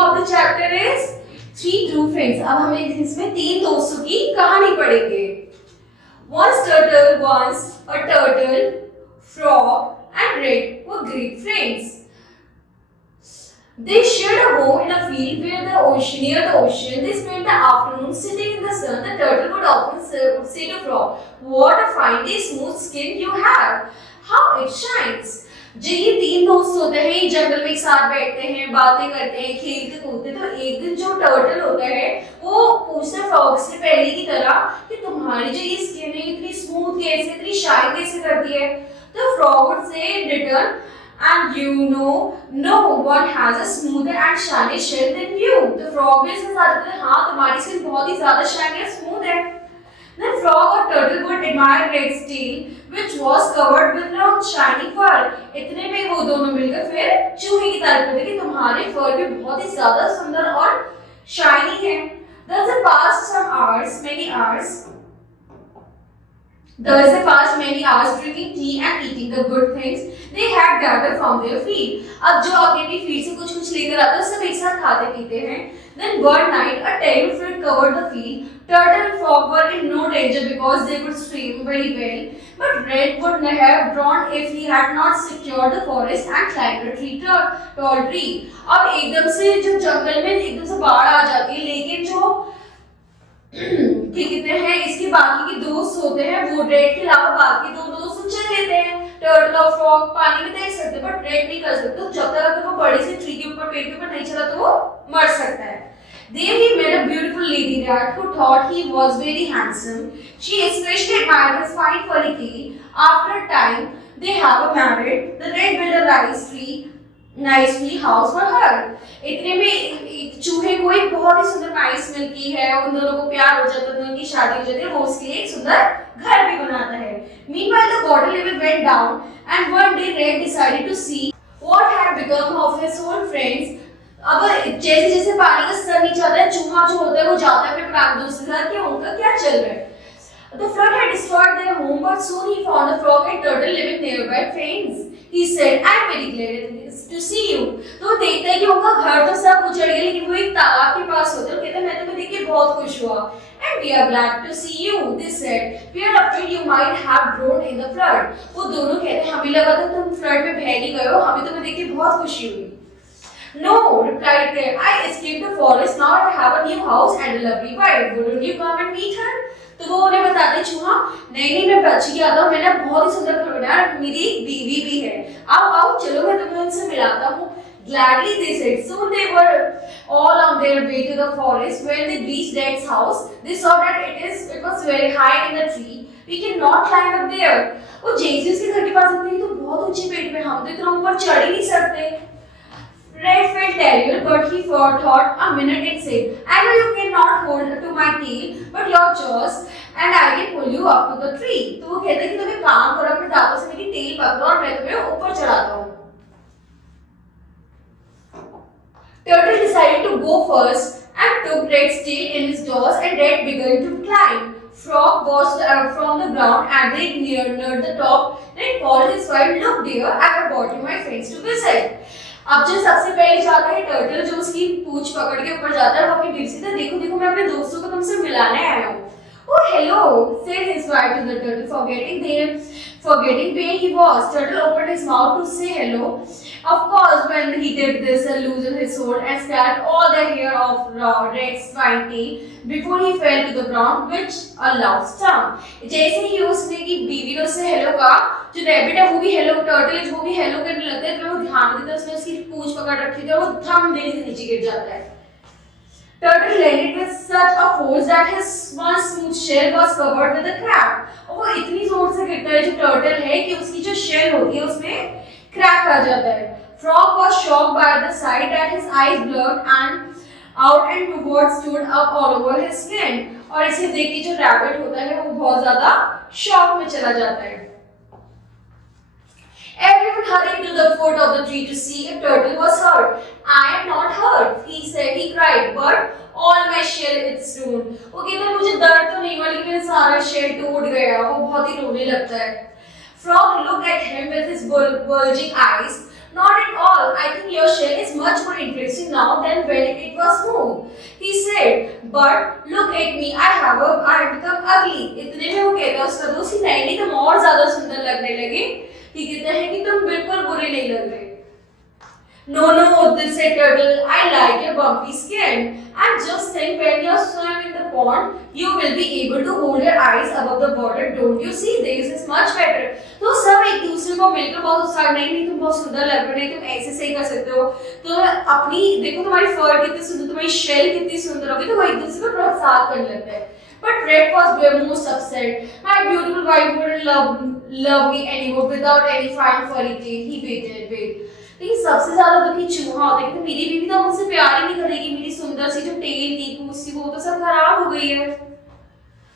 of the chapter is Three True Friends. अब हम इसमें 3 दोस्तों की कहानी पढ़ेंगे. Once a turtle, frog, and rat were great friends. They shared a home in a field near the ocean. They spent the afternoon sitting in the sun. The turtle would often say to frog, "What a finely smooth skin you have! How it shines!" जो ये 3 दोस्त होते हैं, ये जंगल में एक साथ बैठते हैं, बातें करते हैं, खेलते कूदते. तो एक दिन जो टर्टल होता है वो पूछता है फ्रॉग से पहले की तरह कि तुम्हारी जो ये स्किन है इतनी स्मूथ कैसे, इतनी शाइन कैसे करती है. तो frog would say in return, and you know, no one has a smoother and shiny shell than you. The frog भी इसके साथ कहता है, हाँ तुम्हारी स्किन बहुत ही ज़्यादा shiny और smooth है. Then frog or turtle would admire rat's tail, which was covered with long shiny fur. इतने में वो दोनों मिलकर फिर चूहे की तारीफ करते कि तुम्हारे फर भी बहुत ही ज़्यादा सुंदर और shiny है. Thus they passed many hours drinking tea and eating the good things they had gathered from their field. अब जो अपनी फील्ड से कुछ लेकर आते हैं सब एक साथ खाते पीते हैं. Then one night a terrible flood covered the field. Turtle and frog were in no danger because they could swim very well. But rat would have drowned if he had not secured the forest and climbed a tall tree. अब एकदम से जो जंगल में एकदम से बाढ़ आ जाती है, लेकिन जो कहते हैं इसके बाकी के दोस्त होते हैं वो रेड के अलावा बाकी 2 दोस्त चल लेते हैं. टर्टल और फ्रॉग पानी में तैर सकते हैं बट रेड नहीं कर सकते. तो जब तक अगर वो बड़ी सी ट्री के ऊपर पेड़ के ऊपर नहीं चला तो वो मर सकता है. There he met a beautiful lady rat who thought he was very handsome. She especially admired his fine furry tail. After a time, they have married. The rat built a nicely house for her. इतने में चूहे को एक बहुत ही सुंदर nice मिलती है. उन दोनों को प्यार हो जाता है, उनकी शादी हो जाती है. वो उसके लिए एक सुंदर घर भी बनाता है. Meanwhile, the water level went down, and one day Rat decided to see what had become of his old friends. अब जैसे जैसे पानी का स्तर नीचे आता है, चूहा जो होता है वो जाता है अपने पुराने दोस्त के घर कि उनका क्या चल रहा है. The flood had destroyed their home, but soon he found a frog and turtle living nearby. Friends, he said, "I'm very glad to see you." तो देखता है कि उनका घर तो सब उजड़ गया, लेकिन वो एक तालाब के पास होते हैं. कहते हैं मैं तुम्हें देख के बहुत खुश हुआ. And we are glad to see you, they said. We are afraid you might have drowned in the flood. वो दोनों कहते हैं हमें लगा था तुम फ्लड में बह नहीं गए हो, हमें तुम्हें देख के बहुत खुशी हुई. No, replied Rat. I escaped the forest. Now I have a new house and a lovely wife. Wouldn't you come and meet her? तो वो उन्हें बताते चूहा, नहीं मैं बच गया था, मैंने बहुत ही सुंदर घर बनाया, मेरी एक बीवी भी है. आओ चलो मैं तुम्हें उनसे मिलाता हूँ. Gladly they said. Soon they were all on their way to the forest. When they reached Rat's house, they saw that it was very high in the tree. We cannot climb up there. वो जैसे उसके घर के पास आते हैं तो बहुत ऊंचे पेड़ पे, हम तो इतना ऊपर चढ़ ही नहीं सकते. Rat felt terrible, but he thought a minute and said, "I know you cannot hold to my tail, but your jaws, and I can pull you up to the tree." तो वो कहते हैं कि तुम एक काम करो, अपने दांतों से मेरी टेल पकड़ो और मैं तुम्हें ऊपर चढ़ाता हूँ. Turtle decided to go first and took Rat's tail in his jaws, and Rat began to climb. Frog watched from the ground and they neared the top. Rat called his wife, "Look dear, I have brought you my friends to visit." अब जो सबसे पहले जाता है turtle, जो उसकी पूंछ पकड़ के ऊपर जाता है, वो अपनी बीवी से देखो मैं अपने दोस्तों को तुमसे मिलाने आया हूँ. Oh hello, said his wife to the turtle, forgetting where he was. Turtle opened his mouth to say hello. Of course, when he did this, he loosened his hold and scattered all the hair of Rat's fine tail before he fell to the ground, which a loud stung. जैसे ही उसने की बीवी ने उससे hello कहा, जो rabbit है वो भी हेलो, टर्टल है वो भी हेलो करने लगता है. तो वो ध्यान देता है, उसने उसकी पूंछ पकड़ रखी थी और वो धम देने से नीचे गिर जाता है. Turtle landed with such a force that his once smooth shell was covered with a crack. और वो इतनी जोर से गिरता है जो टर्टल है कि उसकी जो शेल होती है उसमें क्रैक आ जाता है. Frog was shocked by the sight that his eyes blurred out and what stood up all over his skin. और इसे देख के जो रैबिट होता है वो बहुत ज्यादा शॉक में चला जाता है. Everyone hurried to the foot of the tree to see if Turtle was hurt. "I am not hurt," he cried, "but all my shell is ruined." वो कहता है मुझे दर्द तो नहीं हुआ लेकिन मेरा सारा शेल टूट गया. वो बहुत ही रोने लगता है. Frog looked at him with his bulging eyes. "Not at all. I think your shell is much more interesting now than when it was smooth. He said, but look at me, I have become ugly. इतने में वो कहता है उसका दोस्त कि नहीं तुम और ज्यादा सुंदर लगने लगे, कि कहता है कि तुम बिल्कुल बुरे नहीं लग रहे. No, this said Turtle, I like your bumpy skin. And just think, when you're swimming in the pond, you will be able to hold your eyes above the water. Don't you see? This is much better. तो सब एक दूसरे को मिलकर बहुत उत्साह, नहीं तुम बहुत सुंदर लग रहे हो, नहीं तुम ऐसे सही कर सकते हो, तो अपनी देखो तुम्हारी फर कितनी सुंदर, तुम्हारी शेल कितनी सुंदर होगी, तो वो एक दूसरे को प्रोत्साहित करने लगता है. But Red was most upset. My beautiful wife wouldn't love me anymore without any fine furry tail. He waited. लेकिन सबसे ज्यादा दुखी चूहा होता है कि तो मेरी बीवी तो मुझसे प्यार ही नहीं करेगी, मेरी सुंदर सी जो टेल थी पूछती वो तो सब खराब हो गई है.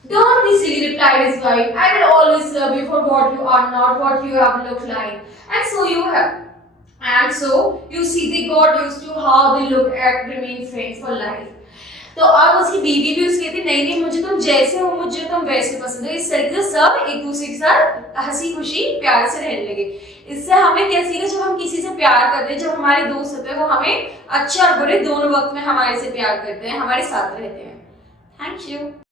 Don't be silly, replied his wife. I will always love you for what you are, not what you have looked like. And so you see, they got used to how they look and remain friends for life. तो अब उसकी बीवी भी उसकी कहती नहीं मुझे तुम जैसे हो मुझे तुम वैसे पसंद हो. इस तरीके से सब एक दूसरे के साथ हंसी खुशी प्यार से रहने लगे. इससे हमें क्या सीखा, जब हम किसी से प्यार करते हैं, जब हमारे दोस्त होते हैं वो हमें अच्छे और बुरे दोनों वक्त में हमारे से प्यार करते हैं, हमारे साथ रहते हैं. Thank you.